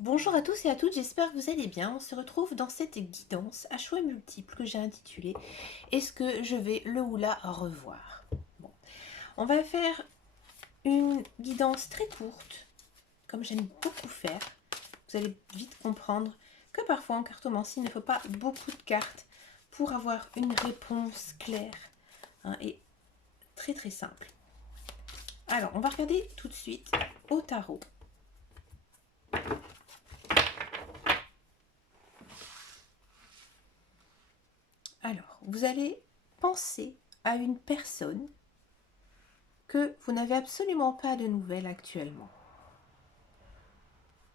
Bonjour à tous et à toutes, j'espère que vous allez bien. On se retrouve dans cette guidance à choix multiples que j'ai intitulée Est-ce que je vais le ou la revoir? Bon, on va faire une guidance très courte, comme j'aime beaucoup faire. Vous allez vite comprendre que parfois en cartomancie, il ne faut pas beaucoup de cartes pour avoir une réponse claire et très très simple. Alors, on va regarder tout de suite au tarot. Alors, vous allez penser à une personne que vous n'avez absolument pas de nouvelles actuellement.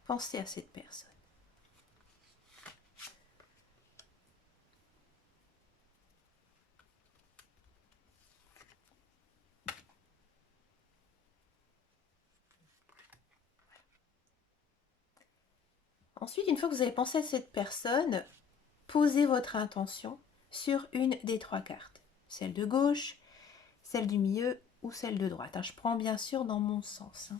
Pensez à cette personne. Ensuite, une fois que vous avez pensé à cette personne, posez votre intention sur une des trois cartes. Celle de gauche, celle du milieu ou celle de droite. Je prends bien sûr dans mon sens.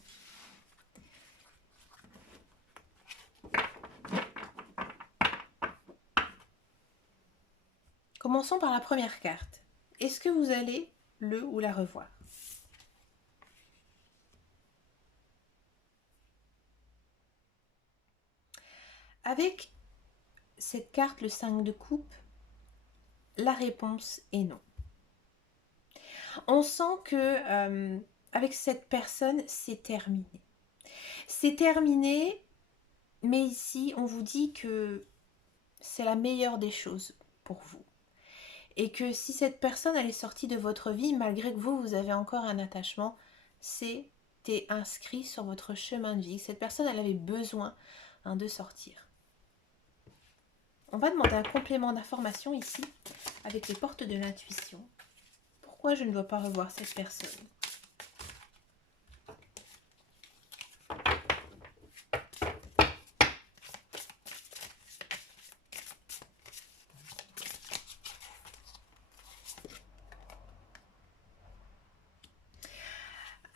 Commençons par la première carte. Est-ce que vous allez le ou la revoir? Avec cette carte, le 5 de coupe, la réponse est non. On sent que avec cette personne, c'est terminé. C'est terminé, mais ici, on vous dit que c'est la meilleure des choses pour vous. Et que si cette personne elle est sortie de votre vie, malgré que vous avez encore un attachement, c'était inscrit sur votre chemin de vie. Cette personne, elle avait besoin de sortir. On va demander un complément d'information ici, avec les portes de l'intuition. Pourquoi je ne dois pas revoir cette personne?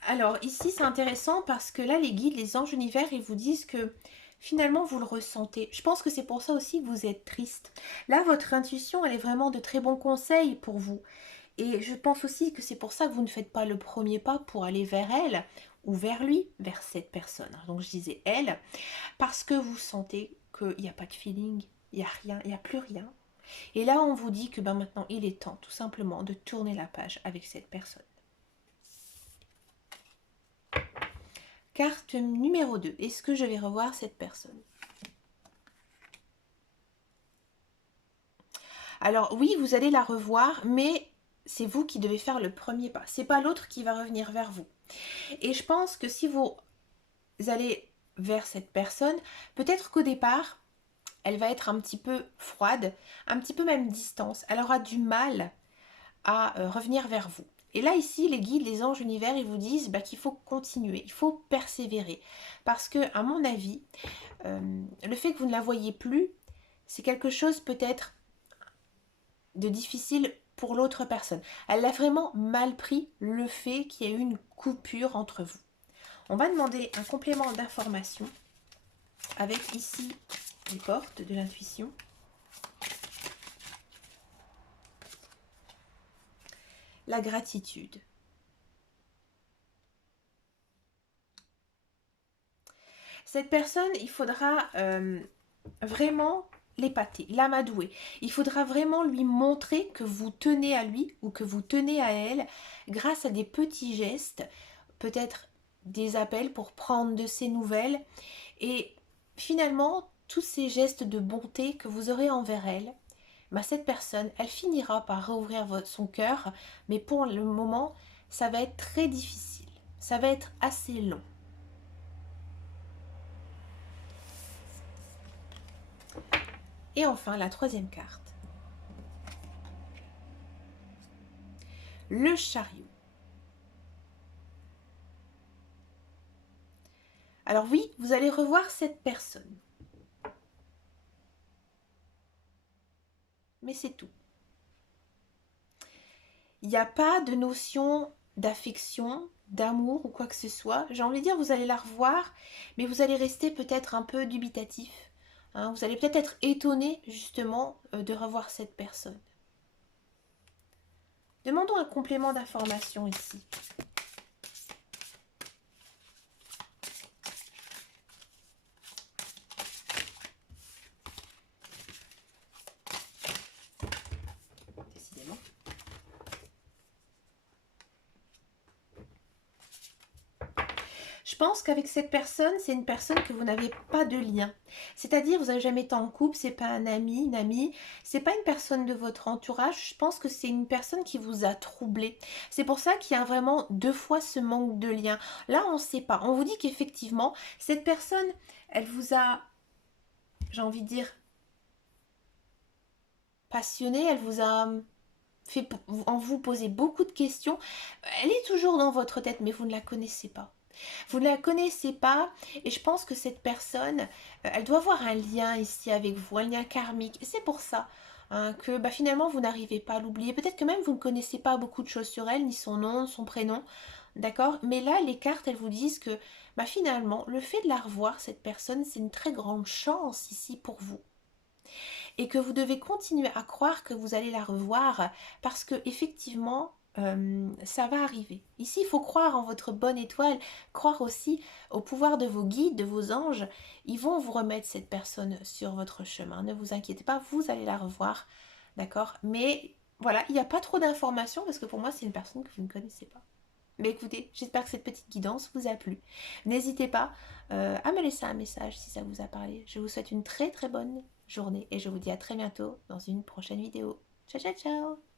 Alors ici c'est intéressant parce que là les guides, les anges univers, ils vous disent que finalement vous le ressentez. Je pense que c'est pour ça aussi que vous êtes triste. Là votre intuition elle est vraiment de très bons conseils pour vous. Et je pense aussi que c'est pour ça que vous ne faites pas le premier pas pour aller vers elle ou vers lui, vers cette personne. Donc je disais elle, parce que vous sentez qu'il n'y a pas de feeling, il n'y a rien, il n'y a plus rien. Et là on vous dit que maintenant il est temps tout simplement de tourner la page avec cette personne. Carte numéro 2. Est-ce que je vais revoir cette personne? Alors oui, vous allez la revoir, mais c'est vous qui devez faire le premier pas. C'est pas l'autre qui va revenir vers vous. Et je pense que si vous allez vers cette personne, peut-être qu'au départ, elle va être un petit peu froide, un petit peu même distance. Elle aura du mal à revenir vers vous. Et là, ici, les guides, les anges univers, ils vous disent qu'il faut continuer, il faut persévérer. Parce que, à mon avis, le fait que vous ne la voyez plus, c'est quelque chose peut-être de difficile pour l'autre personne. Elle a vraiment mal pris le fait qu'il y ait eu une coupure entre vous. On va demander un complément d'information avec ici les portes de l'intuition. La gratitude. Cette personne, il faudra vraiment l'épater, l'amadouer. Il faudra vraiment lui montrer que vous tenez à lui ou que vous tenez à elle grâce à des petits gestes, peut-être des appels pour prendre de ses nouvelles. Et finalement, tous ces gestes de bonté que vous aurez envers elle, cette personne, elle finira par rouvrir son cœur, mais pour le moment, ça va être très difficile. Ça va être assez long. Et enfin, la troisième carte. Le chariot. Alors oui, vous allez revoir cette personne. Mais c'est tout. Il n'y a pas de notion d'affection, d'amour ou quoi que ce soit. J'ai envie de dire, vous allez la revoir, mais vous allez rester peut-être un peu dubitatif. Hein. Vous allez peut-être être étonné justement de revoir cette personne. Demandons un complément d'information ici. Décidément. Je pense qu'avec cette personne, c'est une personne que vous n'avez pas de lien. C'est-à-dire, vous n'avez jamais été en couple, c'est pas un ami, une amie, c'est pas une personne de votre entourage. Je pense que c'est une personne qui vous a troublé. C'est pour ça qu'il y a vraiment deux fois ce manque de lien. Là, on ne sait pas. On vous dit qu'effectivement, cette personne, elle vous a, j'ai envie de dire, passionné, elle vous a fait en vous poser beaucoup de questions. Elle est toujours dans votre tête, mais vous ne la connaissez pas. Vous ne la connaissez pas et je pense que cette personne, elle doit avoir un lien ici avec vous, un lien karmique. Et c'est pour ça hein, que finalement vous n'arrivez pas à l'oublier. Peut-être que même vous ne connaissez pas beaucoup de choses sur elle, ni son nom, son prénom. D'accord. Mais là, les cartes, elles vous disent que finalement, le fait de la revoir, cette personne, c'est une très grande chance ici pour vous. Et que vous devez continuer à croire que vous allez la revoir parce que effectivement, ça va arriver. Ici, il faut croire en votre bonne étoile, croire aussi au pouvoir de vos guides, de vos anges. Ils vont vous remettre cette personne sur votre chemin. Ne vous inquiétez pas, vous allez la revoir, d'accord? Mais voilà, il n'y a pas trop d'informations parce que pour moi, c'est une personne que vous ne connaissez pas. Mais écoutez, j'espère que cette petite guidance vous a plu. N'hésitez pas à me laisser un message si ça vous a parlé. Je vous souhaite une très très bonne journée et je vous dis à très bientôt dans une prochaine vidéo. Ciao ciao ciao!